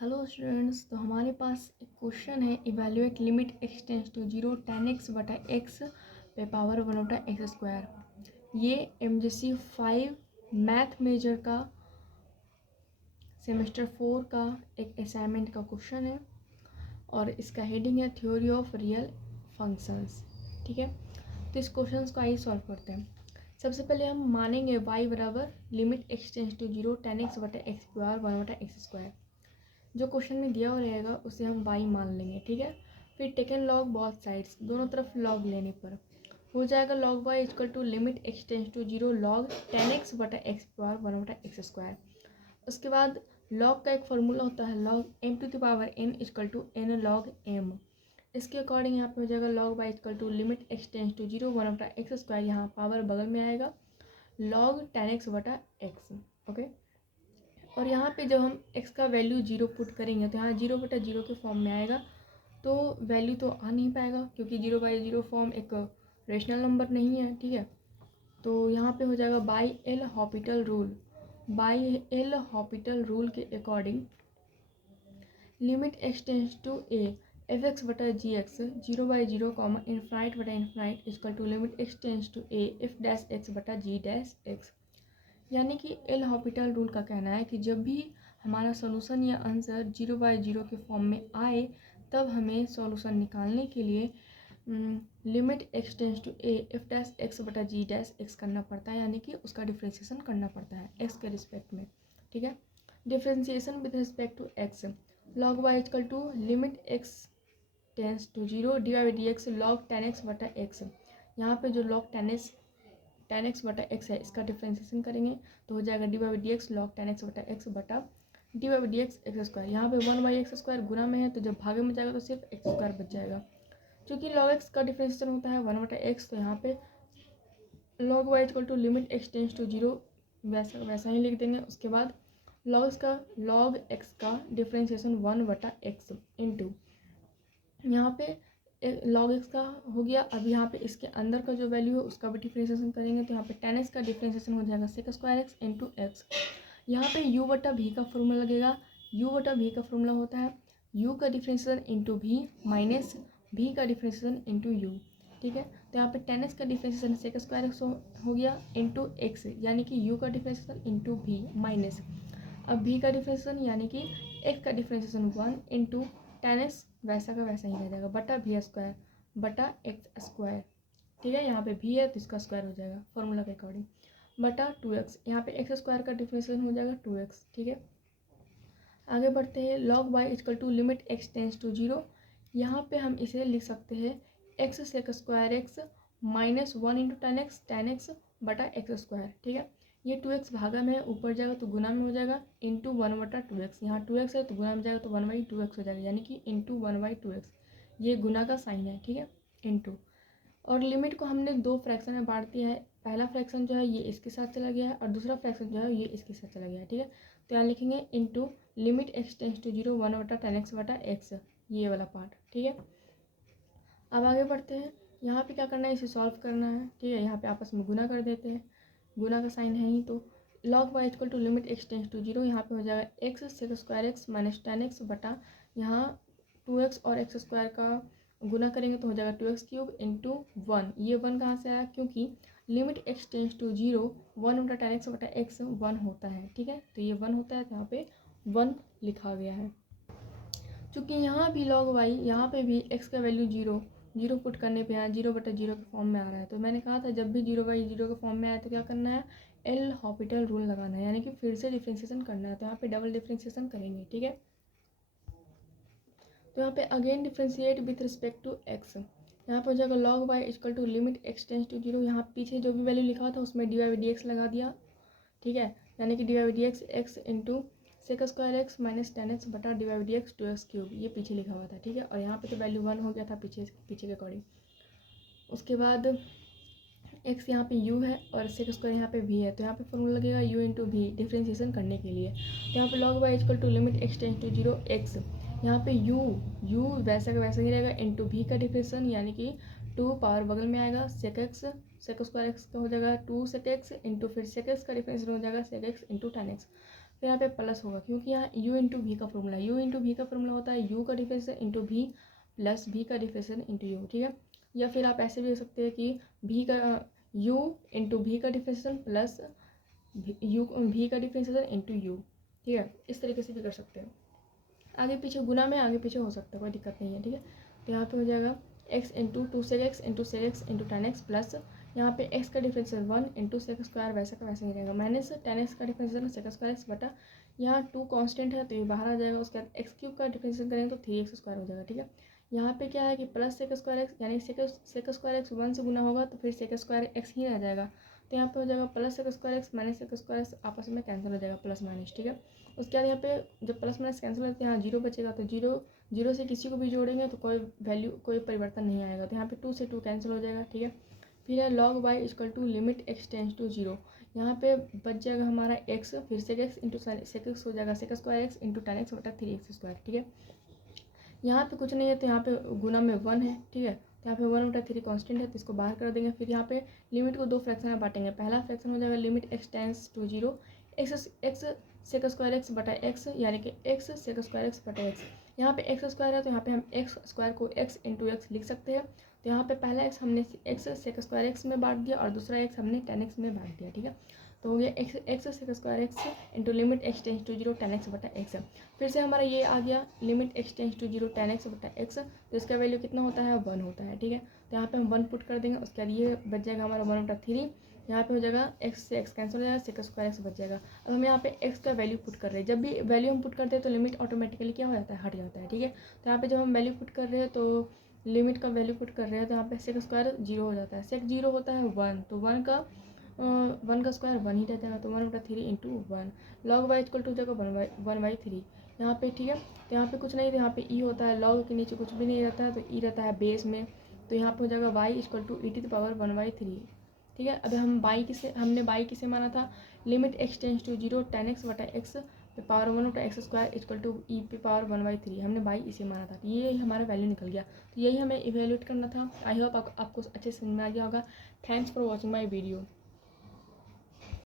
Hello students, तो हमारे पास एक क्वेश्चन है। Evaluate limit x tends to 0 tan x बटा x पे पावर 1 बटा एक्स स्क्वायर। ये MGC 5 मैथ मेजर का सेमेस्टर 4 का एक असाइनमेंट का क्वेश्चन है और इसका हेडिंग है थ्योरी ऑफ रियल फंक्शंस। ठीक है, तो इस क्वेश्चन को आइए सॉल्व करते हैं। सबसे पहले हम मानेंगे y बराबर limit x tends to 0 tan x बटा एक्स पावर 1 बटा एक्स स्क्वायर। जो क्वेश्चन में दिया हुआ रहेगा उसे हम y मान लेंगे। ठीक है, फिर टेकन लॉग बोथ साइड्स, दोनों तरफ लॉग लेने पर हो जाएगा log y equal to limit x tends to 0 log tan x बटा एक्स पावर 1 बटा एक्स स्क्वायर। उसके बाद log का एक फॉर्मूला होता है log m to the power n equal to n log m। इसके अकॉर्डिंग यहाँ पे हो जाएगा log y equal to limit x tends to 0 1 बटा एक्स स्क्वायर, यहाँ पावर बगल में आएगा log tan x बटा x। ओके, और यहाँ पे जब हम x का वैल्यू 0 पुट करेंगे तो यहाँ 0 बटा 0 के फॉर्म में आएगा, तो वैल्यू तो आ नहीं पाएगा क्योंकि 0/0 फॉर्म एक रेशनल नंबर नहीं है। ठीक है, तो यहाँ पे हो जाएगा by L'Hopital rule. By L'Hopital rule के according limit x tends to a F X बटा जी एक्स 0/0 कॉमा इनफाइनाइट बटा infinite equal to limit x tends to a F dash x बटा जी dash x। यानी कि L Hôpital rule का कहना है कि जब भी हमारा सॉल्यूशन या आंसर 0/0 के फॉर्म में आए तब हमें सॉल्यूशन निकालने के लिए limit x tends to a F dash x बटा जी डैश x करना पड़ता है, यानी कि उसका डिफ्रेंशिएशन करना पड़ता है x के रिस्पेक्ट में। ठीक है, differentiation with respect to x log y equal to limit x tends to 0 dx log tan x बटा x। यहाँ पे जो log tan x बटा x है इसका डिफ्रेंशिएशन करेंगे तो हो जाएगा dy/dx log tan x बटा x बटा dy/dx एक्स स्क्वायर। यहाँ पे 1/x स्क्वायर गुना में है तो जब भागे में जाएगा तो सिर्फ एक्स स्क्वायर बच जाएगा। क्योंकि log x का डिफ्रेंशिएशन होता है 1 बटा x, तो यहाँ पे log y equal to limit x tends to 0 वैसा ही लिख देंगे। उसके बाद log x का डिफ्रेंशिएशन 1 बटा x इंटू यहाँ पे log x का हो गया। अब यहाँ पे इसके अंदर का जो वैल्यू है उसका भी डिफ्रेंशिएशन करेंगे तो यहाँ पे tan x का डिफ्रेंशिएशन हो जाएगा sec square x into x. यहाँ पे u बटा v का फॉर्मूला लगेगा। u बटा v का फॉर्मूला होता है u का differentiation into v minus v का डिफ्रेंशिएशन इंटू u। ठीक है, तो यहाँ पे tan x का डिफ्रेंशिएशन sec स्क्वायर x हो गया इंटू एक्स, यानी कि u का डिफ्रेंशिएशन इंटू v माइनस अब v का डिफ्रेंशिएशन यानी कि x का डिफ्रेंशिएशन 1 इंटू tan x वैसा का वैसा ही रह जाएगा बटा v स्क्वायर बटा एक्स स्क्वायर। ठीक है, यहाँ पे v है तो इसका स्क्वायर हो जाएगा फॉर्मूला के अकॉर्डिंग बटा 2x। यहाँ पे एक्स स्क्वायर का डिफ्रेंशिएशन हो जाएगा 2x। ठीक है, आगे बढ़ते हैं। log y equal to limit x tends to 0, यहाँ पे हम इसे लिख सकते हैं x sec square x minus 1 into tan x बटा एक्स स्क्वायर। ठीक है, ये 2x भागा में है, ऊपर जाएगा तो गुना में हो जाएगा इंटू 1 बटा 2x। यहाँ 2x है तो गुना में जाएगा तो 1/2x हो जाएगा, यानी कि इंटू 1/2x। ये गुना का साइन है। ठीक है, इंटू और लिमिट को हमने दो फ्रैक्शन में बांट दिया है। पहला फ्रैक्शन जो है ये इसके साथ चला गया है और दूसरा फ्रैक्शन जो है ये इसके साथ चला गया है। ठीक है, तो यहाँ लिखेंगे into limit x tends to 0 1 बटा tan x बटा x, ये वाला पार्ट। ठीक है, अब आगे बढ़ते हैं। यहाँ पे क्या करना है, इसे सॉल्व करना है। ठीक है, यहाँ पे आपस में गुना कर देते हैं, गुना का साइन है ही, तो log y equal to limit x tends to 0, यहाँ पे हो जाएगा x sec square x minus tan x बटा यहाँ 2x और x स्क्वायर का गुना करेंगे तो हो जाएगा 2x क्यूब इंटू 1। ये 1 कहाँ से आया, क्योंकि लिमिट x टेंस टू 0 1 बटा tan x बटा x 1 होता है। ठीक है, तो ये 1 होता है तो यहाँ पे 1 लिखा गया है। चूँकि यहाँ भी log y, यहाँ पे भी x का वैल्यू 0 पुट करने पे यहाँ 0 बटा 0 के फॉर्म में आ रहा है, तो मैंने कहा था जब भी 0/0 के फॉर्म में आए तो क्या करना है, एल हॉपिटल रूल लगाना है, यानी कि फिर से डिफ्रेंशिएशन करना है। तो यहाँ पे डबल डिफ्रेंशिएशन करेंगे। ठीक है, तो यहाँ पे again differentiate with respect to x। यहाँ पे हो जाएगा log y equal to limit x tends to 0, यहाँ पीछे जो भी वैल्यू लिखा था उसमें dy/dx लगा दिया। ठीक है, यानी कि dy/dx x into sec square x minus tan x बटा dy/dx 2x क्यूब, ये पीछे लिखा हुआ था। ठीक है, और यहाँ पे तो वैल्यू 1 हो गया था पीछे के अकॉर्डिंग। उसके बाद x यहाँ पे u है और सेक स्क्वायर यहाँ पे v है, तो यहाँ पे फॉर्मूला लगेगा u इंटू v डिफ्रेंशिएशन करने के लिए। तो यहाँ पे log y equal to limit x tends to 0 x, यहाँ पे u वैसा का वैसा ही रहेगा इंटू v का डिफ्रेंशिएशन, यानी कि 2 पावर बगल में आएगा सेक स्क्वायर x का हो जाएगा 2 सेक x इंटू फिर सेक x का डिफ्रेंशिएशन हो जाएगा सेक x इंटू tan x फिर यहाँ पे प्लस होगा क्योंकि यहाँ u इंटू वी का फॉर्मूला है। u इंटू वी का फॉर्मूला होता है u का differential into v plus v का डिफरेंशियल इंटू u, ठीक है। या फिर आप ऐसे भी देख सकते हैं कि v का u इंटू v का डिफरेंशियल प्लस v का डिफरेंशियल इंटू u, ठीक है। इस तरीके से भी कर सकते हैं। आगे पीछे गुना में आगे पीछे हो सकता है, कोई दिक्कत नहीं है, ठीक है। तो यहाँ पे हो जाएगा x into 2 into into 10x plus यहाँ पे x का डिफरेंशियल 1 इंटू सेक स्क्वायर वैसा का वैसा ही रहेगा माइनस 10x का डिफरेंशियल सेक स्क्वायर एक्स बटा यहाँ 2 कांस्टेंट है तो ये बाहर आ जाएगा। उसके बाद एक्स क्यूब का डिफरेंशियल करेंगे तो 3x स्क्वायर हो जाएगा, ठीक है। यहाँ पे क्या है कि प्लस सेक स्क्वायर एक्स यानी सेक स्क्वायर एक्स 1 से गुना होगा तो फिर सेक स्क्वायर एक्स ही रह जाएगा। तो यहाँ पे हो जाएगा plus sec square x minus sec square x आपस में कैंसिल हो जाएगा प्लस माइनस, ठीक है। उसके बाद यहाँ पे जब प्लस माइनस कैंसिल होते हैं यहाँ 0 बचेगा तो जीरो से किसी को भी जोड़ेंगे तो कोई परिवर्तन नहीं आएगा। तो यहाँ पे 2 से 2 कैंसिल हो जाएगा, ठीक है। फिर है log y equal to limit x tends to 0। यहाँ पे बच जाएगा हमारा x, फिर से x इंटू सेक एक्स हो जाएगा सेक स्क्वायर एक्स इंटू 10x बटा 3x स्क्वायर, ठीक है। यहाँ पे कुछ नहीं है तो यहाँ पे गुना में 1 है, ठीक है। तो यहाँ पे 1/3 कांस्टेंट है तो इसको बाहर कर देंगे। फिर यहाँ पे लिमिट को 2 फ्रैक्शन में बांटेंगे। पहला फ्रैक्शन हो जाएगा limit x tends to 0 x sec square x बटा एक्स यानी कि x सेक स्क्वायर एक्स बटा एक्स। यहाँ पे एक्स स्क्वायर है तो यहाँ पे हम एक्स स्क्वायर को x इंटू एक्स लिख सकते हैं। तो यहाँ पे पहला x हमने x सेक स्क्वायर एक्स में बांट दिया और दूसरा x हमने 10x में बांट दिया, ठीक है। तो हो गया x sec square x into limit x tends to 0 10x बटा एक्स। फिर से हमारा ये आ गया limit x tends to 0 10x बटा एक्स। तो इसका वैल्यू कितना होता है 1 होता है, ठीक है। तो यहाँ पे हम 1 पुट कर देंगे। उसके बाद ये बच जाएगा हमारा 1/3। यहाँ पे हो जाएगा x से x कैंसिल हो जाएगा सेक स्क्वायर एक्स बच जाएगा। अब हम यहाँ पे x का वैल्यू पुट कर रहे हैं। जब भी वैल्यू हम पुट करते हैं तो लिमिट ऑटोमेटिकली क्या हो जाता है हट जाता है, ठीक है। तो यहाँ पे जब हम वैल्यू पुट कर रहे हैं तो लिमिट का वैल्यू पुट कर रहे हैं तो यहाँ पे सेक स्क्वायर 0 हो जाता है। सेक 0 होता है 1 तो 1 का स्क्वायर 1 ही रह जाएगा। तो 1/3 into 1 log y equal to हो जाएगा 1/3 यहाँ पे, ठीक है। तो यहाँ पे कुछ नहीं तो यहाँ पे e होता है, log के नीचे कुछ भी नहीं रहता है तो e रहता है बेस में। तो यहाँ पे हो जाएगा y इक्वल टू e⁻1/3, ठीक है। अब हमने y किसे माना था limit x tends to 0 10x बटा एक्स पावर 1 बटा x square equal to e⁻1/3 हमने y इसे माना था। तो ये हमारा वैल्यू निकल गया। तो यही हमें इवेल्यूएट करना था। आई होप आपको अच्छे से समझ में आ गया होगा। Thanks for watching my video.